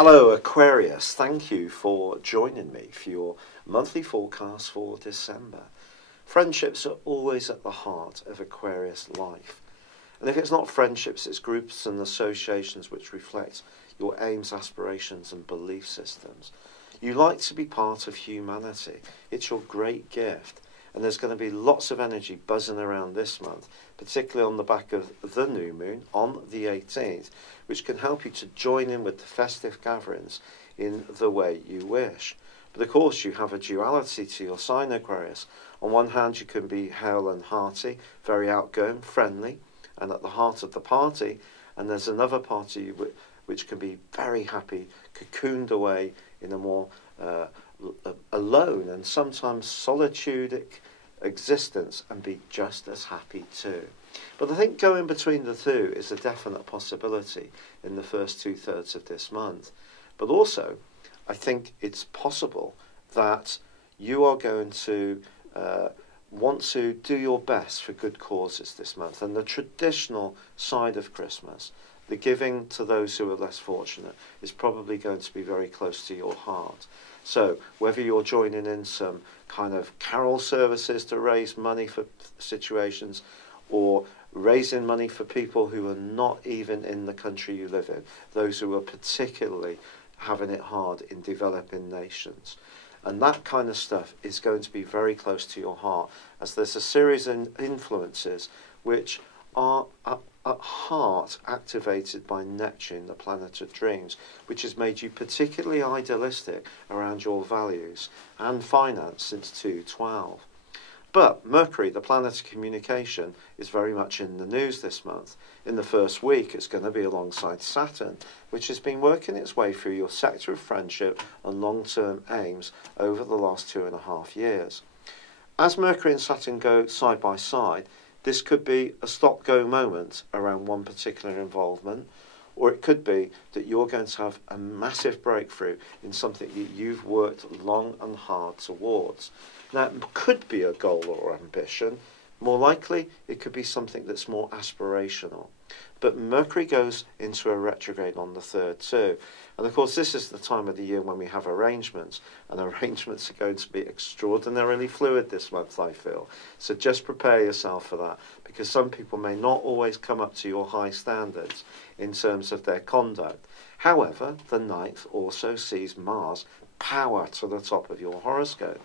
Hello Aquarius, thank you for joining me for your monthly forecast for December. Friendships are always at the heart of Aquarius life. And if it's not friendships, it's groups and associations which reflect your aims, aspirations and belief systems. You like to be part of humanity. It's your great gift. And there's going to be lots of energy buzzing around this month, particularly on the back of the new moon on the 18th, which can help you to join in with the festive gatherings in the way you wish. But of course you have a duality to your sign, Aquarius. On one hand you can be hale and hearty, very outgoing, friendly, and at the heart of the party, and there's another party which can be very happy, cocooned away in a more alone and sometimes solitudic existence and be just as happy too. But I think going between the two is a definite possibility in the first 2/3 of this month. But also, I think it's possible that you are going to want to do your best for good causes this month. And the traditional side of Christmas, the giving to those who are less fortunate, is probably going to be very close to your heart. So whether you're joining in some kind of carol services to raise money for situations, or raising money for people who are not even in the country you live in, those who are particularly having it hard in developing nations. And that kind of stuff is going to be very close to your heart, as there's a series of influences which are at heart activated by Neptune, the planet of dreams, which has made you particularly idealistic around your values and finance since 2/12. But Mercury, the planet of communication, is very much in the news this month. In the first week, it's going to be alongside Saturn, which has been working its way through your sector of friendship and long-term aims over the last 2.5 years. As Mercury and Saturn go side by side, this could be a stop-go moment around one particular involvement, or it could be that you're going to have a massive breakthrough in something you've worked long and hard towards. Now, it could be a goal or ambition. More likely, it could be something that's more aspirational. But Mercury goes into a retrograde on the 3rd too. And of course, this is the time of the year when we have arrangements. And arrangements are going to be extraordinarily fluid this month, I feel. So just prepare yourself for that, because some people may not always come up to your high standards in terms of their conduct. However, the 9th also sees Mars power to the top of your horoscope.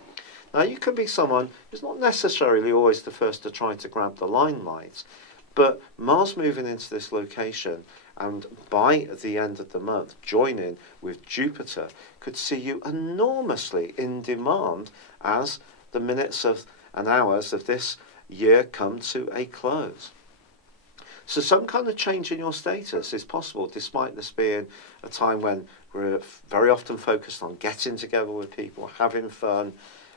Now, you can be someone who's not necessarily always the first to try to grab the limelight, but Mars moving into this location and by the end of the month joining with Jupiter could see you enormously in demand as the minutes of and hours of this year come to a close. So some kind of change in your status is possible, despite this being a time when we're very often focused on getting together with people, having fun.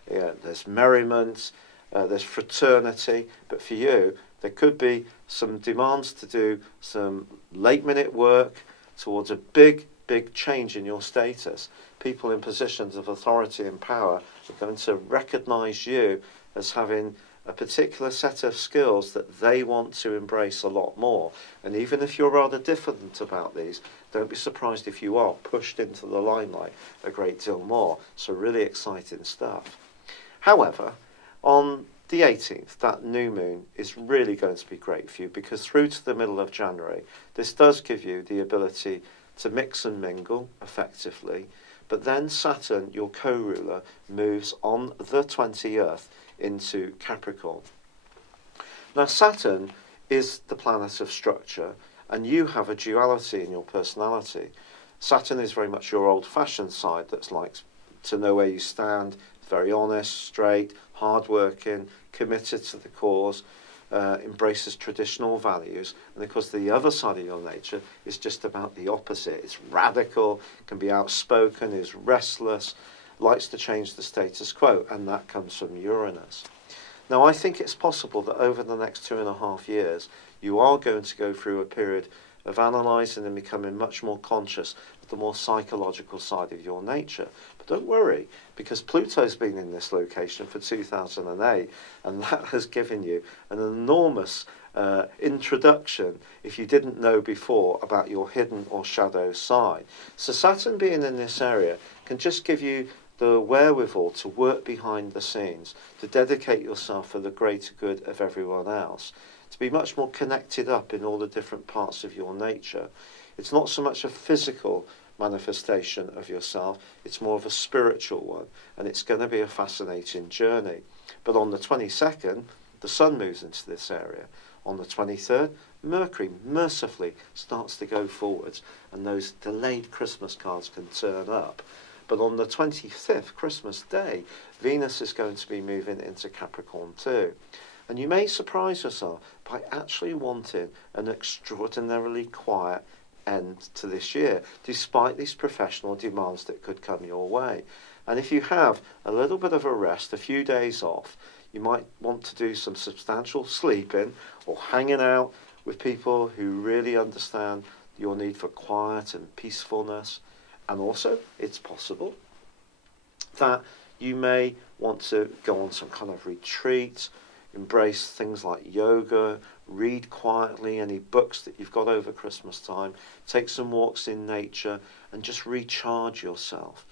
Yeah, there's merriment, there's fraternity, but for you, there could be some demands to do some late-minute work towards a big change in your status. People in positions of authority and power are going to recognise you as having a particular set of skills that they want to embrace a lot more. And even if you're rather diffident about these, don't be surprised if you are pushed into the limelight a great deal more. So really exciting stuff. However, on the 18th, that new moon is really going to be great for you, because through to the middle of January, this does give you the ability to mix and mingle effectively. But then Saturn, your co-ruler, moves on the 20th into Capricorn. Now, Saturn is the planet of structure, and you have a duality in your personality. Saturn is very much your old-fashioned side that's like to know where you stand, very honest, straight, hard-working, committed to the cause, embraces traditional values. And of course, the other side of your nature is just about the opposite. It's radical, can be outspoken, is restless, likes to change the status quo, and that comes from Uranus. Now, I think it's possible that over the next 2.5 years, you are going to go through a period of analysing and becoming much more conscious of the more psychological side of your nature. But don't worry, because Pluto's been in this location for 2008, and that has given you an enormous introduction if you didn't know before about your hidden or shadow side. So Saturn being in this area can just give you the wherewithal to work behind the scenes, to dedicate yourself for the greater good of everyone else, to be much more connected up in all the different parts of your nature. It's not so much a physical manifestation of yourself, it's more of a spiritual one, and it's going to be a fascinating journey. But on the 22nd, the Sun moves into this area. On the 23rd, Mercury mercifully starts to go forwards, and those delayed Christmas cards can turn up. But on the 25th, Christmas Day, Venus is going to be moving into Capricorn too. And you may surprise yourself by actually wanting an extraordinarily quiet end to this year, despite these professional demands that could come your way. And if you have a little bit of a rest, a few days off, you might want to do some substantial sleeping or hanging out with people who really understand your need for quiet and peacefulness. And also, it's possible that you may want to go on some kind of retreat, embrace things like yoga, read quietly any books that you've got over Christmas time, take some walks in nature, and just recharge yourself.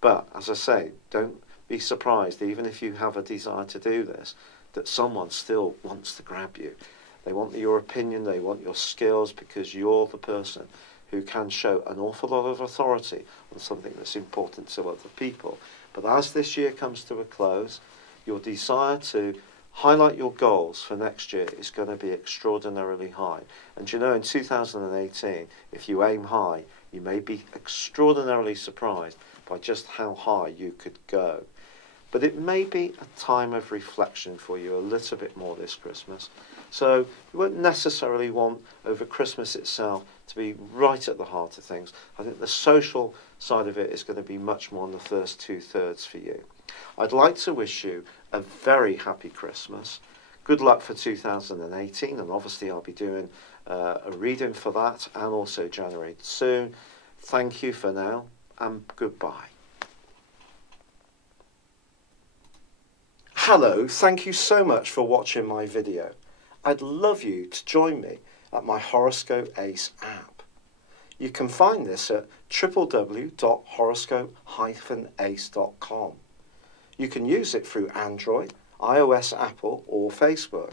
But, as I say, don't be surprised, even if you have a desire to do this, that someone still wants to grab you. They want your opinion, they want your skills, because you're the person who can show an awful lot of authority on something that's important to other people. But as this year comes to a close, your desire to highlight your goals for next year is going to be extraordinarily high. And you know, in 2018, if you aim high, you may be extraordinarily surprised by just how high you could go. But it may be a time of reflection for you a little bit more this Christmas. So you won't necessarily want over Christmas itself to be right at the heart of things. I think the social side of it is going to be much more in the first 2/3 for you. I'd like to wish you a very happy Christmas. Good luck for 2018, and obviously I'll be doing a reading for that and also January soon. Thank you for now, and goodbye. Hello, thank you so much for watching my video. I'd love you to join me at my Horoscope Ace app. You can find this at www.horoscope-ace.com. You can use it through Android, iOS, Apple, or Facebook.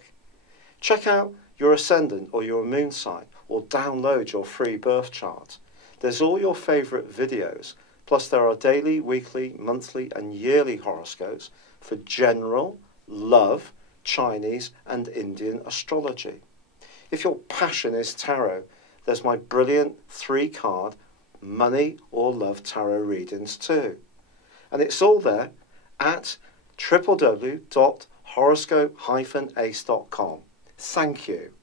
Check out your ascendant or your moon sign, or download your free birth chart. There's all your favourite videos, plus there are daily, weekly, monthly and yearly horoscopes for general, love, Chinese and Indian astrology. If your passion is tarot, there's my brilliant 3-card money or love tarot readings too. And it's all there at www.horoscope-ace.com. Thank you.